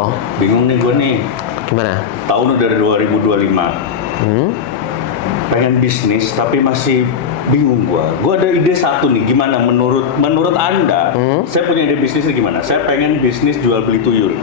Apa? Bingung nih gue nih. Gimana? Tahun udah 2025. Pengen bisnis tapi masih bingung gue. Gue ada ide satu nih. Gimana menurut Anda? Saya punya ide bisnis nih gimana? Saya pengen bisnis jual beli tuyul.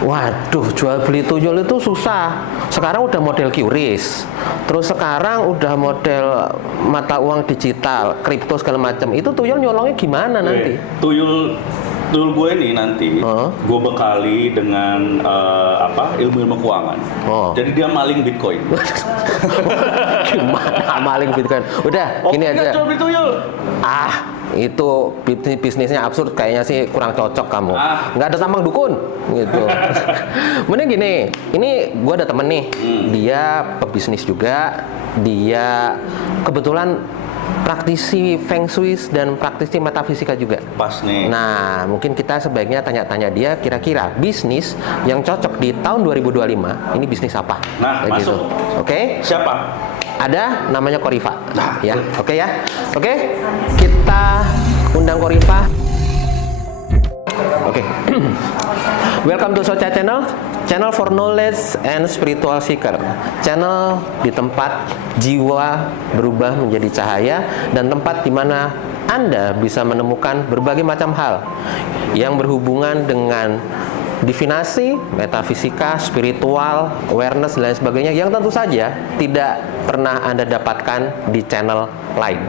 Waduh, jual beli tuyul itu susah. Sekarang udah model QRIS. Terus sekarang udah model mata uang digital, kripto segala macam. Itu tuyul nyolongnya gimana nanti? Tuyul gue ini nanti gue bekali dengan ilmu-ilmu keuangan. Jadi dia maling Bitcoin. Gimana maling Bitcoin? Udah, gini aja. Jual beli tuyul. Itu bisnisnya absurd, kayaknya sih kurang cocok kamu. Nggak ada tambang dukun gitu. Mending gini, ini gue ada temen nih, dia pebisnis juga, dia kebetulan praktisi Feng Shui dan praktisi metafisika juga. Pas nih. Nah, mungkin kita sebaiknya tanya-tanya dia kira-kira bisnis yang cocok di tahun 2025 ini bisnis apa? Nah, kayak masuk. Gitu. Oke? Siapa? Ada namanya Korifa. Nah, ya. Oke ya. Oke. Kita undang Korifa. Oke. Welcome to Socha Channel, channel for knowledge and spiritual seeker. Channel di tempat jiwa berubah menjadi cahaya dan tempat di mana Anda bisa menemukan berbagai macam hal yang berhubungan dengan divinasi, metafisika, spiritual, awareness dan lain sebagainya yang tentu saja tidak pernah Anda dapatkan di channel lain.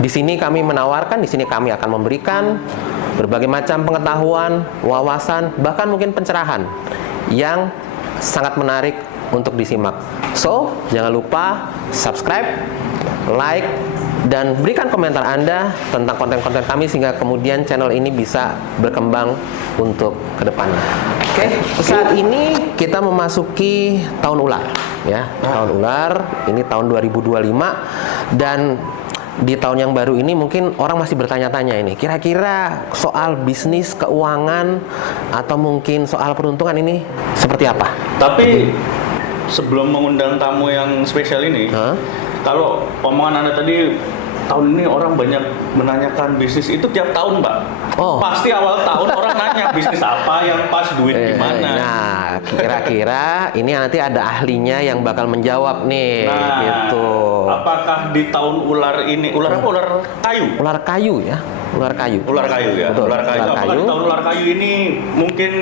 Di sini kami menawarkan, di sini kami akan memberikan berbagai macam pengetahuan, wawasan, bahkan mungkin pencerahan yang sangat menarik untuk disimak. So, jangan lupa subscribe, like, dan berikan komentar Anda tentang konten-konten kami sehingga kemudian channel ini bisa berkembang untuk kedepannya. Oke, saat ini kita memasuki tahun ular, ya. Tahun ular, ini tahun 2025 dan di tahun yang baru ini mungkin orang masih bertanya-tanya ini, kira-kira soal bisnis, keuangan, atau mungkin soal peruntungan ini seperti apa? Tapi sebelum mengundang tamu yang spesial ini, kalau omongan Anda tadi, tahun ini orang banyak menanyakan bisnis itu tiap tahun, Mbak. Pasti awal tahun orang nanya bisnis apa yang pas, duit gimana. Nah, kira-kira ini nanti ada ahlinya yang bakal menjawab nih, gitu. Apakah di tahun ular ini, ular apa? Ular kayu? Ular kayu ya. Ular kayu. Ular kayu ya. Betul, Ular kayu. Apakah di tahun ular kayu ini mungkin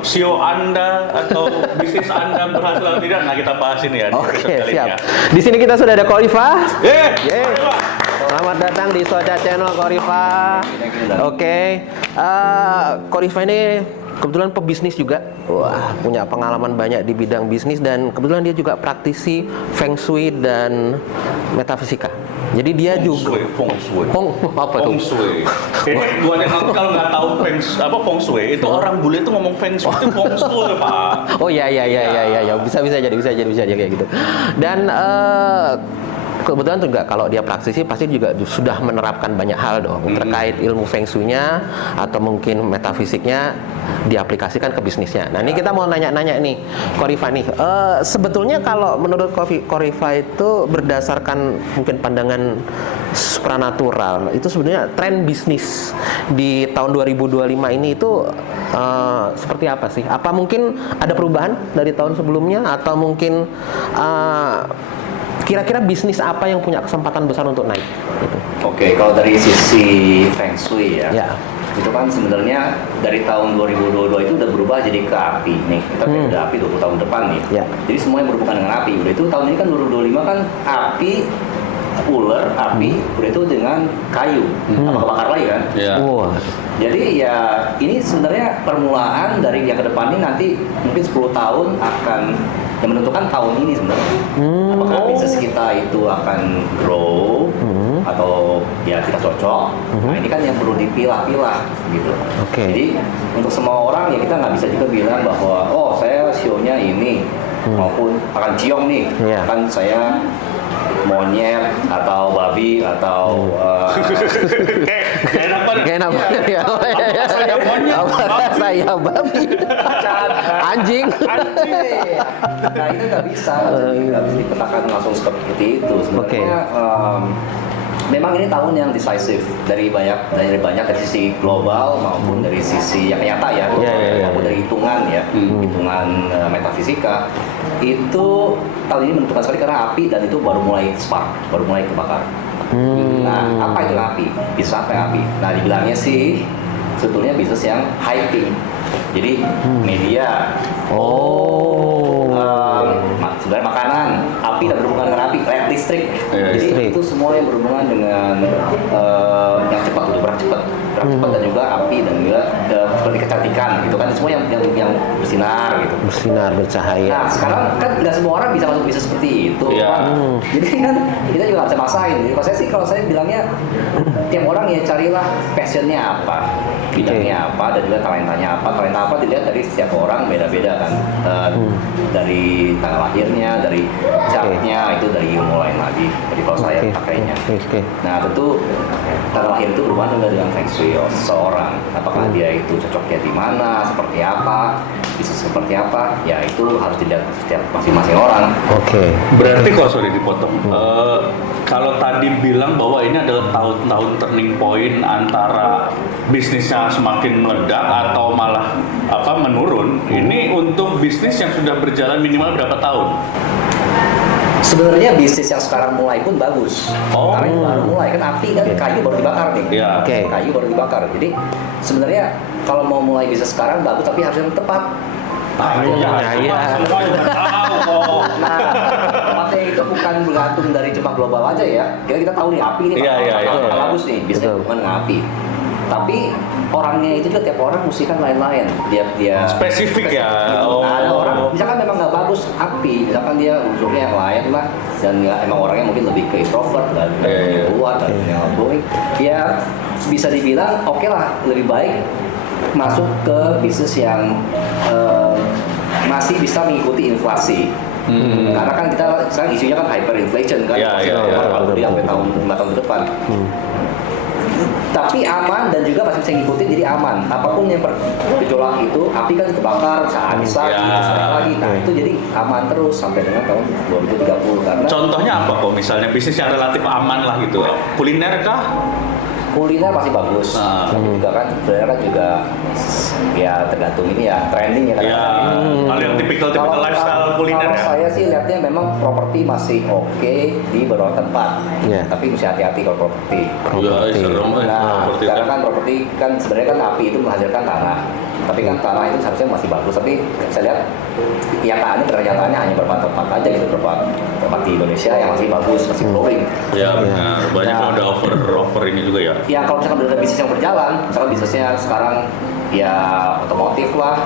CEO Anda atau bisnis Anda berhasil atau tidak? Nah, kita bahas ini ya. Oke, siap. Di sini kita sudah ada Korifa. Yeay. Selamat datang di Socha Channel, Korifa. Oke. Korifa ini kebetulan pebisnis juga. Wah, punya pengalaman banyak di bidang bisnis dan kebetulan dia juga praktisi Feng Shui dan metafisika. Jadi dia juga Feng Shui. Apa Feng itu? Shui. Ini buat yang kalau nggak tahu Feng Shui itu orang bule itu ngomong Feng Shui itu Feng Shui, Pak. Oh iya, bisa jadi kayak gitu. Dan kebetulan juga kalau dia praktisi pasti juga sudah menerapkan banyak hal dong terkait ilmu Feng Shui-nya atau mungkin metafisiknya diaplikasikan ke bisnisnya. Nah, ini kita mau nanya-nanya nih, Korifa nih. Sebetulnya kalau menurut Korifa itu berdasarkan mungkin pandangan supranatural, itu sebenarnya tren bisnis di tahun 2025 ini itu seperti apa sih? Apa mungkin ada perubahan dari tahun sebelumnya atau mungkin kira-kira bisnis apa yang punya kesempatan besar untuk naik? Gitu. Oke, kalau dari sisi Feng Shui ya, itu kan sebenarnya dari tahun 2022 itu udah berubah jadi ke api nih. Kita udah api 20 tahun depan nih. Jadi semuanya berhubungan dengan api. Udah itu tahun ini kan 2025 kan api, ular, api, udah itu dengan kayu. Apa kebakar lagi kan? Jadi ya ini sebenarnya permulaan dari yang ke depan ini nanti mungkin 10 tahun akan yang menentukan tahun ini sebenarnya. Apakah bisnis kita itu akan grow atau ya kita cocok. Nah, ini kan yang perlu dipilah-pilah gitu. Jadi untuk semua orang ya kita nggak bisa juga bilang bahwa saya CEO-nya ini maupun akan ciong nih, kan saya monyet atau babi atau Kayak apa ya? Saya monyet, saya babi, anjing. Nah, itu nggak bisa dipetakan langsung seperti itu. Sebenarnya memang ini tahun yang decisive dari banyak dari sisi global maupun dari sisi yang nyata ya, maupun dari hitungan ya, hitungan metafisika. Itu tahun ini menentukan sekali karena api dan itu baru mulai spark, baru mulai kebakar. Nah, apa itu api? Bisa apa api? Nah, dibilangnya sih sebetulnya bisnis yang hyping. Jadi media, sebenarnya makanan, api dan berhubungan dengan api, listrik. Jadi itu semua yang berhubungan dengan yang cepat, gerak cepat dan juga api dan juga seperti kecantikan gitu kan, semua yang bersinar gitu. Bersinar, bercahaya. Nah sekarang kan nggak semua orang bisa masuk bisnis seperti itu. Jadi kan kita juga nggak bisa maksain. Jadi kalau saya bilangnya tiap orang ya carilah passionnya apa, bidangnya apa, dan juga talentanya apa. Talenta apa dilihat dari setiap orang beda-beda kan. Dari tanggal lahirnya, dari chartnya, itu dari ilmu lain lagi. Jadi kalau saya pakainya. Nah tentu tanggal lahir itu berhubungan juga dengan Feng Shui seseorang. Apakah dia itu cocoknya di mana, seperti apa, bisa seperti apa, ya itu harus dilihat setiap masing-masing orang. Berarti kalau sorry dipotong, kalau tadi bilang bahwa ini adalah tahun-tahun turning point antara bisnisnya semakin meledak atau malah menurun, ini untuk bisnis yang sudah berjalan minimal berapa tahun? Sebenarnya bisnis yang sekarang mulai pun bagus. Karena itu baru mulai kan, api kan kayu baru dibakar nih. Kayu baru dibakar. Jadi sebenarnya kalau mau mulai bisnis sekarang bagus, tapi harus yang tepat. Nah, tempatnya itu bukan bergantung dari cuma global aja ya. Kita tahu nih api ini bagus nih, bisnis bukan dengan api. Tapi orangnya itu juga tiap orang mesti kan lain-lain. Dia spesifik ya. Nah, ada orang misalkan memang nggak bagus api, misalkan dia unsurnya yang lain lah, dan emang orangnya mungkin lebih ke introvert dan keluar dan yang outgoing. Ya bisa dibilang oke lah, lebih baik masuk ke bisnis yang masih bisa mengikuti inflasi. Karena kan kita sekarang isunya kan hyperinflation kan, sampai tahun 5 tahun ke depan. Tapi aman dan juga masih bisa ngikutin, jadi aman. Apapun yang bergejolak itu, api kan kebakar, habis lagi. Nah itu jadi aman terus sampai dengan tahun 2030. Karena contohnya apa kok misalnya bisnis yang relatif aman lah gitu? Kuliner kah? Kuliner pasti bagus. Juga kan kuliner kan juga ya tergantung ini ya trending ya kadang-kadang. Kalau yang tipikal lifestyle kuliner ya. Saya sih lihatnya memang properti masih oke di beberapa tempat. Tapi mesti hati-hati kalau properti. Karena kan properti kan sebenarnya kan api itu menghasilkan tanah. Tapi kan tanah itu seharusnya masih bagus. Tapi saya lihat kenyataannya hanya beberapa tempat aja gitu, beberapa tempat di Indonesia yang masih bagus, masih growing. Banyak yang udah over ini juga ya. Ya kalau misalkan udah bisnis yang berjalan, misalkan bisnisnya sekarang ya otomotif lah,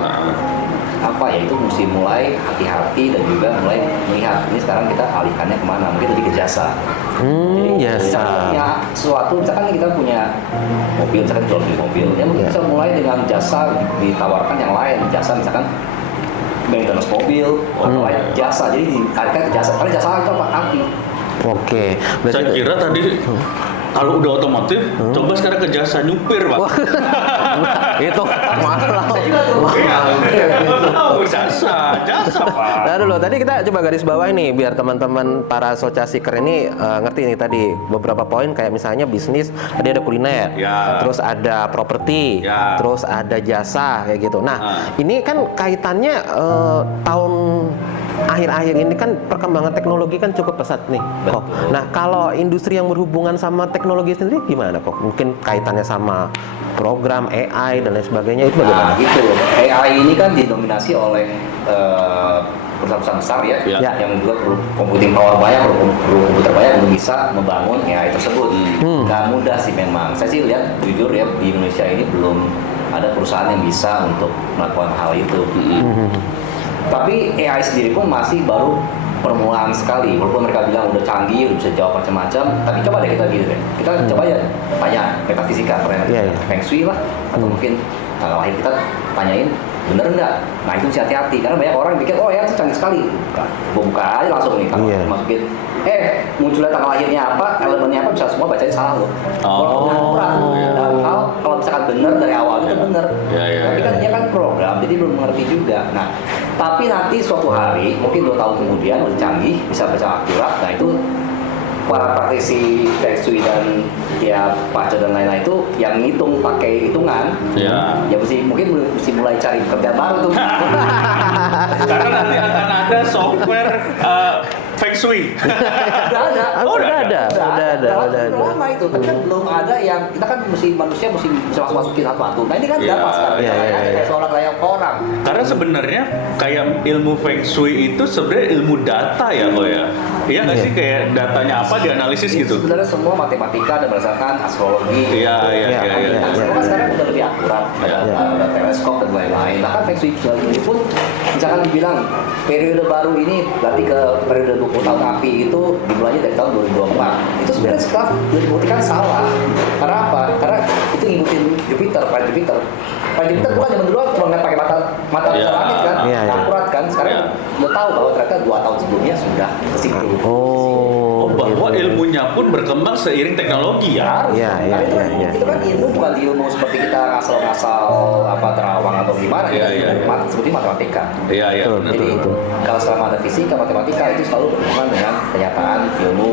ya itu mesti mulai hati-hati dan juga mulai melihat ini sekarang kita alihkannya kemana, mungkin lebih ke jasa. Jasa. Punya sesuatu, misalkan kita punya mobil, misalkan jual beli mobil, ya mungkin bisa mulai dengan jasa ditawarkan yang lain, jasa misalkan maintenance mobil, atau lain jasa, jadi dialihkan ke jasa, karena jasa itu apa? Api. Saya kira tadi kalau udah otomotif, coba sekarang ke jasa nyupir, Pak. Itu mahal. Jasa, Pak. Nah dulu, tadi kita coba garis bawah nih biar teman-teman para Socha Seeker ini ngerti nih tadi beberapa poin kayak misalnya bisnis, tadi ada kuliner, terus ada properti, terus ada jasa kayak gitu. Nah, ini kan kaitannya tahun akhir-akhir ini kan perkembangan teknologi kan cukup pesat nih kok. Nah kalau industri yang berhubungan sama teknologi sendiri gimana kok? Mungkin kaitannya sama program AI dan lain sebagainya itu bagaimana? Nah gitu, AI ini kan didominasi oleh perusahaan-perusahaan besar ya, yang juga perlu computing power banyak, perlu komputer banyak untuk bisa membangun AI tersebut. Nggak mudah sih memang. Saya sih lihat jujur ya di Indonesia ini belum ada perusahaan yang bisa untuk melakukan hal itu. Tapi AI sendiri pun masih baru permulaan sekali, walaupun mereka bilang udah canggih, udah bisa jawab macam-macam. Tapi coba deh kita coba ya tanya metafisika, Feng Shui lah, atau mungkin tanggal lahir kita tanyain bener nggak? Nah itu mesti hati-hati karena banyak orang pikir oh ya itu canggih sekali. Buka aja langsung nih, masukin munculnya tanggal lahirnya apa, elemennya apa, bisa semua bacain salah loh. Kalau misalkan bener dari awal itu bener. Tapi kan dia kan program, jadi belum mengerti juga. Nah tapi nanti suatu hari mungkin 2 tahun kemudian udah canggih, bisa baca akurat. Nah itu para praktisi Feng Shui dan ya pacar dan lain-lain itu yang ngitung pakai hitungan, ya mungkin mesti mulai cari kerjaan baru tuh. Karena nanti akan ada software Feng Shui. Udah ada. Lama itu, tapi kan belum ada yang kita kan manusia mesti masukin satu-satu. Nah ini kan dapat sekarang, kayak seorang kayak orang. Karena sebenarnya kayak ilmu Feng Shui itu sebenarnya ilmu data ya kok ya. Iya nggak sih, kayak datanya apa dianalisis gitu? Sebenarnya semua matematika dan berdasarkan astrologi. Iya. Semua sekarang udah lebih akurat, ada teleskop dan lain-lain. Bahkan Feng Shui ini pun misalkan dibilang periode baru ini berarti ke periode 20 tahun api itu dimulainya dari tahun 2024. Itu sebenarnya setelah dibuktikan salah. Karena apa? Karena itu ngikutin Jupiter, planet Jupiter. Planet Jupiter bukan zaman dulu cuma nggak pakai mata piramid kan, akurat kan. Sekarang udah tahu bahwa ternyata 2 tahun sebelumnya sudah ke situ. Bahwa ilmunya pun berkembang seiring teknologi ya. Itu kan ilmu bukan ilmu seperti kita ngasal-ngasal terawang atau gimana seperti matematika. Jadi kalau selama ada fisika, matematika itu selalu berhubungan dengan kenyataan ilmu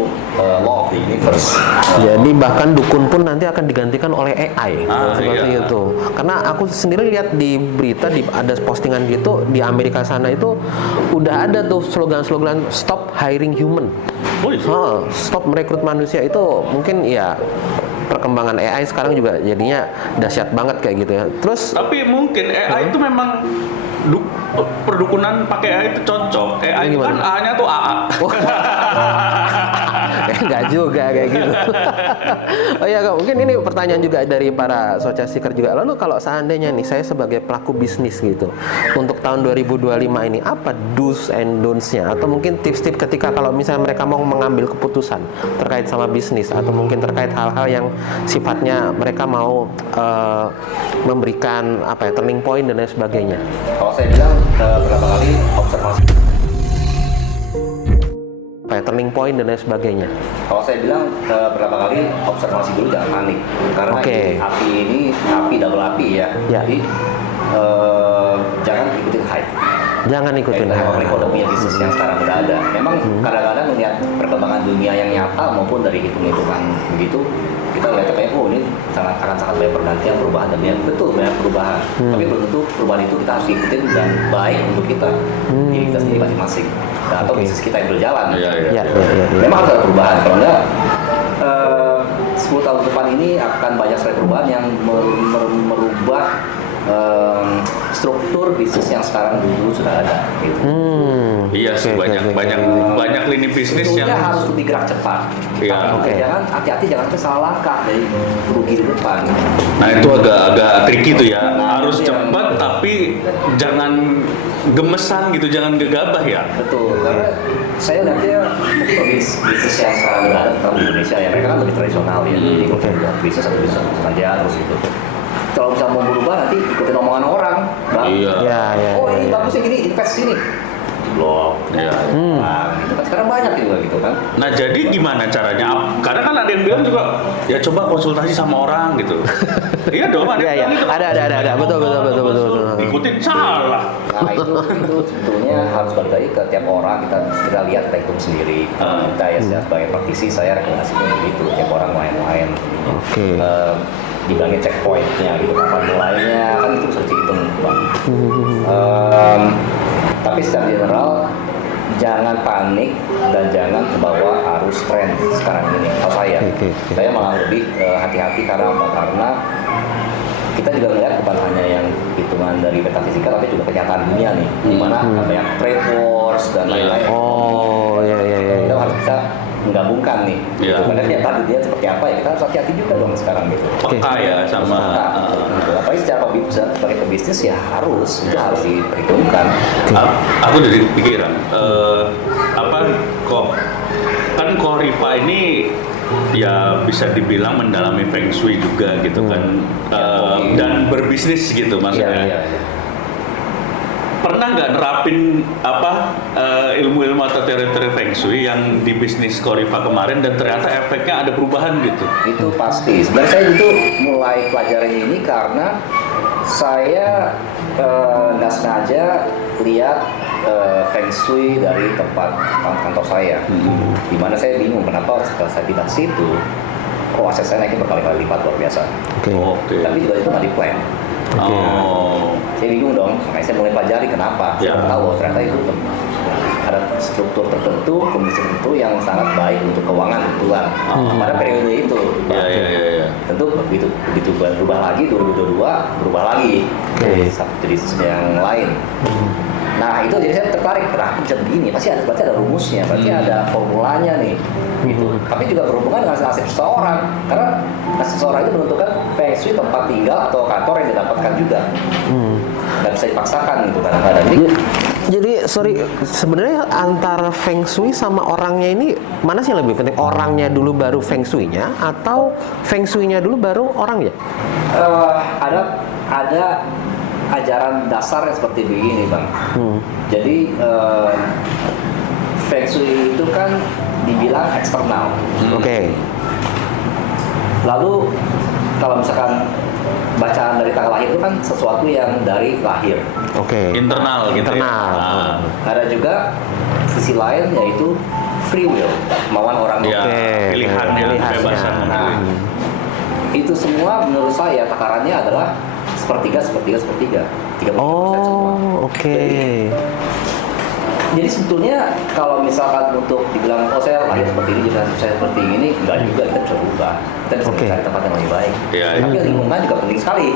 law of the universe. Jadi bahkan dukun pun nanti akan digantikan oleh AI seperti itu. Karena aku sendiri lihat di berita ada postingan gitu di Amerika sana itu udah ada tuh slogan-slogan stop hiring human. Stop merekrut manusia itu mungkin ya perkembangan AI sekarang juga jadinya dahsyat banget kayak gitu ya. Terus tapi mungkin AI itu memang perdukunan pakai AI itu cocok. AI itu kan A-nya tuh AA. Enggak juga kayak gitu. Oh iya Kak, mungkin ini pertanyaan juga dari para Socha Seeker juga. Lalu kalau seandainya nih saya sebagai pelaku bisnis gitu, untuk tahun 2025 ini apa do's and don'ts-nya atau mungkin tips-tips ketika kalau misalnya mereka mau mengambil keputusan terkait sama bisnis atau mungkin terkait hal-hal yang sifatnya mereka mau memberikan turning point dan lain sebagainya. Kalau saya bilang berapa kali observasi turning point dan lain sebagainya. Kalau saya bilang berapa kali observasi dulu, jangan panik karena api ini api double api ya. Jadi jangan ikutin hype. Jangan ikutin ekonomi bisnis yang sekarang udah ada. Memang kadang-kadang melihat perkembangan dunia yang nyata maupun dari hitung-hitungan begitu, kita lihat kayak ini akan sangat banyak pergantian, perubahan dan banyak perubahan. Tapi belum tentu perubahan itu kita harus ikutin dan baik untuk kita, diri kita sendiri masing-masing, atau bisnis kita yang berjalan. Memang harus ada perubahan. Kalau enggak 10 tahun depan ini akan banyak sekali perubahan yang merubah struktur bisnis yang sekarang dulu sudah ada. Gitu. Iya sih, banyak lini bisnis yang harus lebih gerak cepat. Jangan hati-hati, jangan sampai salah langkah dari rugi di depan. Nah itu agak tricky tuh ya. Harus cepat tapi jangan gemesan gitu, jangan gegabah ya. Betul. Karena saya lihatnya mungkin bisnis yang sekarang ada di Indonesia ya, mereka kan lebih tradisional ya. Jadi kalau bisnis atau bisnis aja terus gitu. Kalau bisa mau berubah nanti ikutin omongan orang, bang. Ini bagusnya gini, invest sini. Belum. Nah, gitu kan sekarang banyak gitu kan. Nah, jadi gimana caranya? Karena kan ada yang bilang juga, ya coba konsultasi sama orang gitu. Iya dong, ada. Betul. Ikutin salah. Nah, itu sebetulnya harus balik lagi ke tiap orang, kita lihat, kita hitung sendiri. Kita ya sebagai praktisi saya rekomendasikan begitu, tiap orang lain-lain. Dibilangnya checkpointnya gitu, kapan mulainya kan itu bisa dihitung bang. Tapi secara general jangan panik dan jangan terbawa arus tren sekarang ini. Kalau saya malah lebih hati-hati karena kita juga melihat bukan hanya yang hitungan dari metafisika tapi juga kenyataan dunia nih, di mana banyak trade wars dan lain-lain. Kita harus bisa menggabungkan nih. Karena kenyataan dunia seperti apa ya, kita harus hati-hati juga dong sekarang gitu. Peka ya sama. Apalagi sebagai pebisnis ya harus diperhitungkan. Aku dari pikiran kan Rifa ini ya bisa dibilang mendalami Feng Shui juga gitu kan, dan berbisnis gitu maksudnya. Pernah nggak nerapin ilmu-ilmu atau teori-teori Feng Shui yang di bisnis Rifa kemarin dan ternyata efeknya ada perubahan gitu? Itu pasti. Sebenarnya saya itu mulai pelajaran ini karena Saya nggak sengaja lihat Feng Shui dari tempat kantor saya. Dimana saya bingung kenapa setelah saya pindah situ, aset saya naiknya berkali-kali lipat, luar biasa. Tapi juga itu nggak di-plan. Saya bingung dong, makanya saya mulai pelajari kenapa. Saya tahu ternyata itu ada struktur tertentu, kondisi tertentu yang sangat baik untuk keuangan kebetulan pada periode itu. Tentu begitu berubah lagi 2022 berubah lagi jadi yang lain. Nah itu jadi saya tertarik, kenapa bisa begini? Berarti ada rumusnya, berarti ada formulanya nih. Gitu. Tapi juga berhubungan dengan nasib seseorang, karena nasib seseorang itu menentukan Feng Shui tempat tinggal atau kantor yang didapatkan juga. Nggak bisa dipaksakan gitu kadang-kadang. Jadi sorry, sebenarnya antara Feng Shui sama orangnya ini mana sih yang lebih penting? Orangnya dulu baru Feng Shui-nya atau Feng Shui-nya dulu baru orangnya? Ada ajaran dasar seperti begini, Bang. Jadi Feng Shui itu kan dibilang eksternal. Lalu kalau misalkan bacaan dari tanggal lahir itu kan sesuatu yang dari lahir. Internal gitu. Ada juga sisi lain yaitu free will, kemauan orang. Pilihan kebebasan. Nah, itu semua menurut saya takarannya adalah sepertiga. 30% semua. Jadi sebetulnya kalau misalkan untuk dibilang saya lahir seperti ini, jadi nasib saya seperti ini, enggak juga, kita bisa berubah. Kita bisa mencari tempat yang lebih baik. Tapi lingkungan juga penting sekali.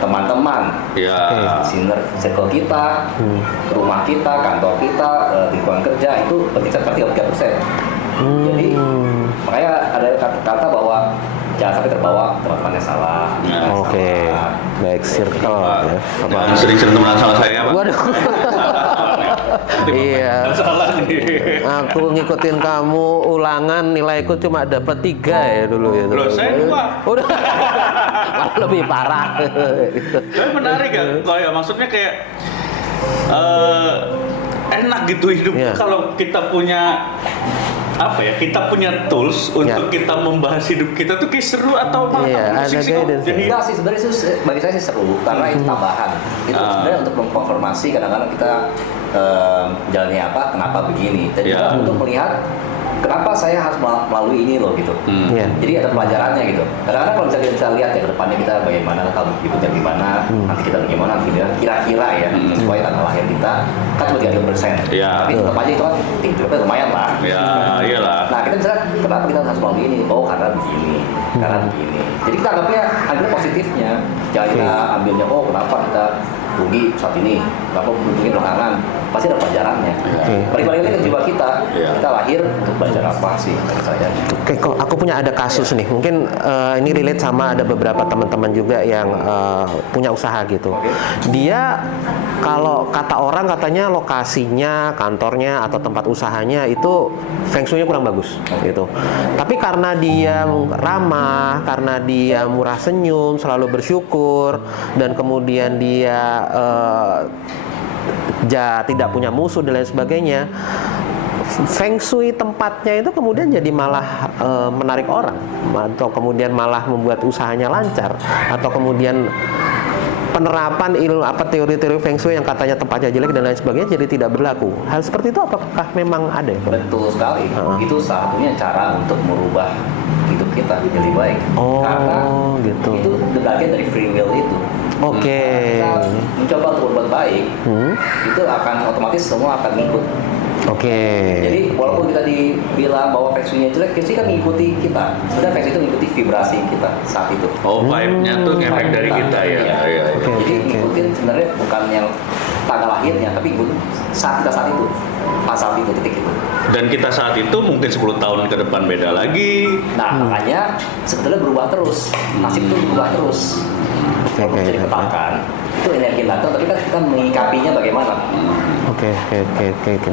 Teman-teman, circle kita, rumah kita, kantor kita, lingkungan kerja itu penting sekali 33%. Jadi makanya ada kata bahwa jangan sampai terbawa teman-teman yang salah. Baik, circle. Sering-sering teman sama saya, Pak. Waduh. Iya. Salah nih. Aku ngikutin kamu ulangan, nilaiku cuma dapat 3 ya dulu ya. Loh, saya 2. Udah. Malah lebih parah. Tapi menarik kan? Maksudnya kayak enak gitu hidup kalau kita punya kita punya tools untuk kita membahas hidup kita tuh kayak seru atau malah musik sih. Jadi enggak sih, sebenarnya itu bagi saya sih seru karena itu tambahan. Itu sebenarnya untuk mengkonfirmasi kadang-kadang kita jalannya apa, kenapa begini. Dan juga untuk melihat kenapa saya harus melalui ini loh gitu. Jadi ada pelajarannya gitu. Kadang-kadang kalau misalnya kita lihat ya ke depannya kita bagaimana, tahu berikutnya gimana, nanti kita bagaimana, nanti kira-kira ya sesuai tanggal lahir kita kan cuma 30%. Tapi tetap aja itu kan tingginya lumayan lah. Iyalah. Nah kita bisa kenapa kita harus melalui ini? Karena begini, karena begini. Jadi kita ambil positifnya. Jangan kita ambilnya kenapa kita rugi saat ini, kenapa untungnya belakangan. Pasti ada pelajarannya. Balik-balik lagi ke jiwa kita. Kita lahir untuk belajar apa sih dari saya. Kok aku punya ada kasus nih. Mungkin ini relate sama ada beberapa teman-teman juga yang punya usaha gitu. Dia kalau kata orang katanya lokasinya, kantornya atau tempat usahanya itu Feng Shui-nya kurang bagus gitu. Tapi karena dia ramah, karena dia murah senyum, selalu bersyukur dan kemudian dia tidak punya musuh dan lain sebagainya, Feng Shui tempatnya itu kemudian jadi malah menarik orang, atau kemudian malah membuat usahanya lancar, atau kemudian penerapan teori-teori Feng Shui yang katanya tempatnya jelek dan lain sebagainya jadi tidak berlaku. Hal seperti itu apakah memang ada? Betul sekali. Itu salah satunya cara untuk merubah hidup kita lebih baik. Karena itu bagian dari free will itu. Kita mencoba untuk berbuat baik, itu akan otomatis semua akan ngikut. Jadi walaupun kita dibilang bahwa Feng Shui-nya jelek, Feng Shui kan mengikuti kita. Sebenarnya Feng Shui itu mengikuti vibrasi kita saat itu. Vibe-nya tuh ngefek dari kita ya. Jadi ngikutin sebenarnya bukan yang tanggal lahirnya, tapi saat kita saat itu, pas saat itu, titik itu. Dan kita saat itu mungkin 10 tahun ke depan beda lagi. Nah makanya sebetulnya berubah terus, nasib itu berubah terus. Untuk jadi petahkan, itu energi datang, tapi kan kita mengikapinya bagaimana?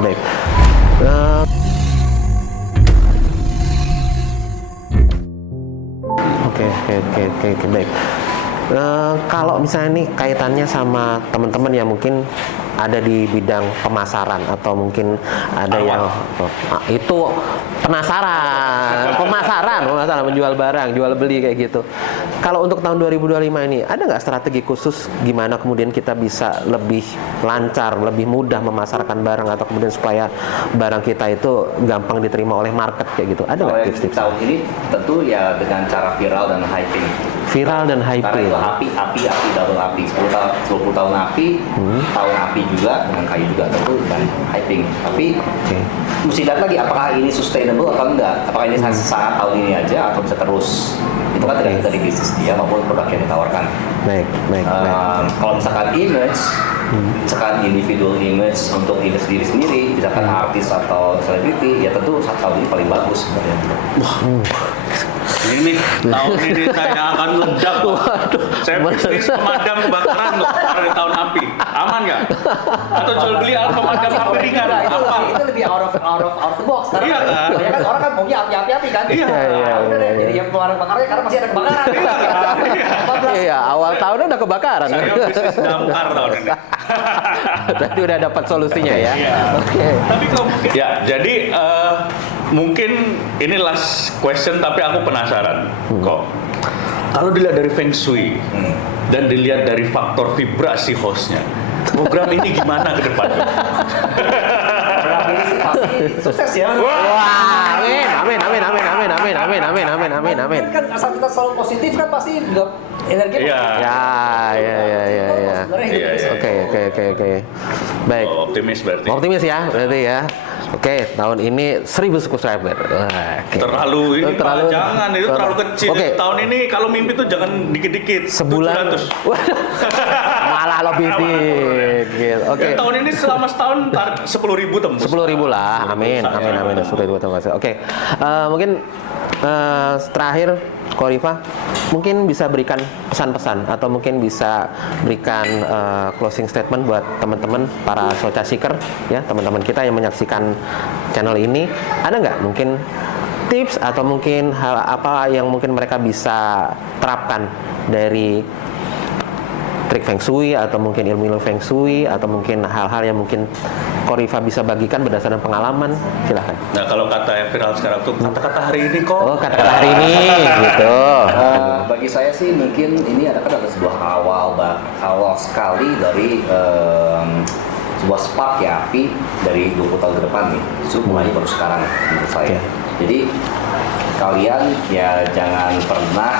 Baik. Baik. Kalau misalnya nih kaitannya sama teman-teman yang mungkin ada di bidang pemasaran atau mungkin ada yang itu pemasaran menjual barang, jual beli kayak gitu. Kalau untuk tahun 2025 ini ada nggak strategi khusus gimana kemudian kita bisa lebih lancar, lebih mudah memasarkan barang atau kemudian supaya barang kita itu gampang diterima oleh market kayak gitu? Ada nggak tips-tips? Tahun ini tentu ya dengan cara viral dan hyping. Viral dan hyping. Karena itu api, double api. 10 tahun api, tahun api juga dengan kayu juga tentu dan hyping. Tapi mesti lihat lagi apakah ini sustainable atau enggak. Apakah ini saat tahun ini aja atau bisa terus. Itu kan tergantung dari bisnis dia maupun produk yang ditawarkan. Baik. Kalau misalkan image, misalkan individual image untuk image diri sendiri, misalkan artis atau selebriti, ya tentu saat tahun ini paling bagus sebenarnya. Ini tahun ini saya akan ledak. Saya bisnis pemadam kebakaran loh karena di tahun api. Aman nggak? Atau jual beli alat pemadam api ringan? Apa? Itu lebih out of the box. Iya kan? Banyak kan orang kan maunya api-api kan? Iya. Udah deh, jadi yang pemadam kebakarannya karena masih ada kebakaran. Iya, awal tahunnya udah kebakaran. Saya bisnis damkar tahun ini. Berarti udah dapat solusinya ya. Oke. Tapi kalau mungkin ya, jadi mungkin ini last question tapi aku penasaran kok. Kalau dilihat dari Feng Shui dan dilihat dari faktor vibrasi hostnya, program ini gimana ke depan? Program ini sih pasti sukses ya. Wah, amin. Kan asal kita selalu positif kan pasti energi. Iya. Ya. Oke. Baik. Optimis berarti. Optimis ya, berarti ya. Oke, tahun ini 1000 subscriber. Wah, terlalu ini Pak, jangan itu terlalu kecil. Oke. Tahun ini kalau mimpi tuh jangan dikit-dikit. Sebulan 700. malah lebih dikit. Oke. Ya, tahun ini selama setahun 10.000 tembus. 10.000 lah. Amin. 10.000 tembus. Oke. Mungkin terakhir Korifah mungkin bisa berikan pesan-pesan atau mungkin bisa berikan closing statement buat teman-teman para Socha Seeker ya, teman-teman kita yang menyaksikan channel ini. Ada nggak mungkin tips atau mungkin hal apa yang mungkin mereka bisa terapkan dari trik Feng Shui atau mungkin ilmu Feng Shui atau mungkin hal-hal yang mungkin Korifah bisa bagikan berdasarkan pengalaman? Silahkan. Nah, kalau kata yang viral sekarang tuh kata-kata hari ini kok. Oh, kata-kata hari ini gitu. Bagi saya sih mungkin ini ada sebuah awal sekali dari sebuah spark ya, api dari 20 tahun ke depan nih. Justru mulai baru sekarang menurut saya. Jadi kalian ya jangan pernah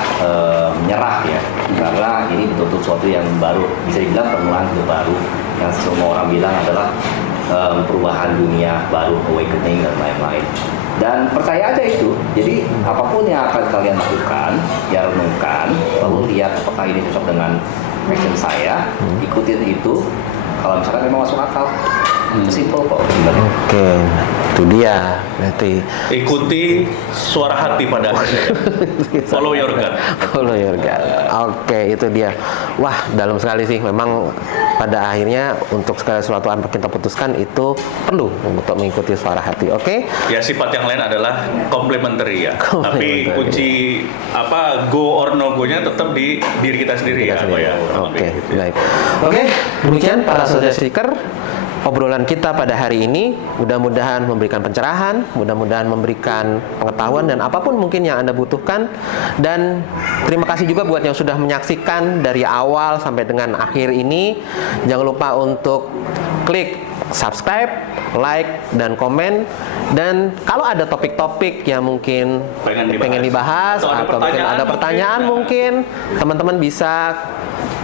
menyerah ya, karena ini betul-betul sesuatu yang baru, bisa dibilang permulaan hidup baru yang semua orang bilang adalah perubahan dunia baru, awakening dan lain-lain. Dan percaya aja itu. Jadi apapun yang akan kalian lakukan, ya renungkan, lalu lihat apakah ini cocok dengan passion saya, ikutin itu. Kalau misalkan memang masuk akal, simple kok. Oke, itu dia. Berarti ikuti suara hati pada akhirnya. Follow your gut. Follow your gut. Oke, itu dia. Wah, dalam sekali sih. Memang pada akhirnya untuk segala sesuatu yang kita putuskan itu perlu untuk mengikuti suara hati. Oke? Ya, sifat yang lain adalah complementary ya. Tapi kunci go or no go-nya tetap di diri kita sendiri ya. Oke, baik. Oke, demikian para Socha Seeker. Obrolan kita pada hari ini mudah-mudahan memberikan pencerahan, mudah-mudahan memberikan pengetahuan dan apapun mungkin yang Anda butuhkan. Dan terima kasih juga buat yang sudah menyaksikan dari awal sampai dengan akhir ini. Jangan lupa untuk klik subscribe, like, dan komen. Dan kalau ada topik-topik yang mungkin pengen dibahas atau mungkin ada pertanyaan mungkin teman-teman bisa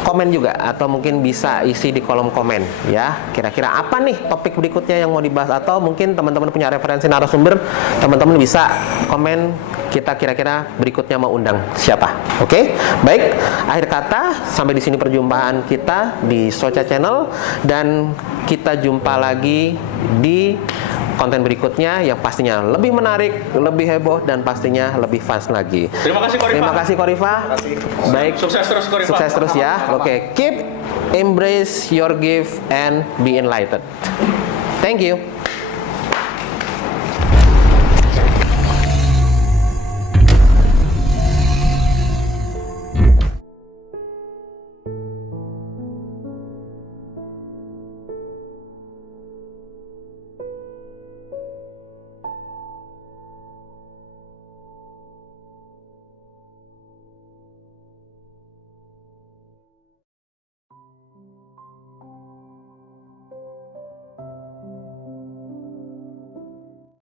komen juga atau mungkin bisa isi di kolom komen ya. Kira-kira apa nih topik berikutnya yang mau dibahas atau mungkin teman-teman punya referensi narasumber, teman-teman bisa komen kita kira-kira berikutnya mau undang siapa. Oke? Baik, akhir kata sampai di sini perjumpaan kita di Socha Channel dan kita jumpa lagi di konten berikutnya yang pastinya lebih menarik, lebih heboh dan pastinya lebih fun lagi. Terima kasih Korifah. Terima kasih Korifah. Baik. Sukses terus Korifah. Sukses terus ya. Oke, keep embrace your gift and be enlightened. Thank you.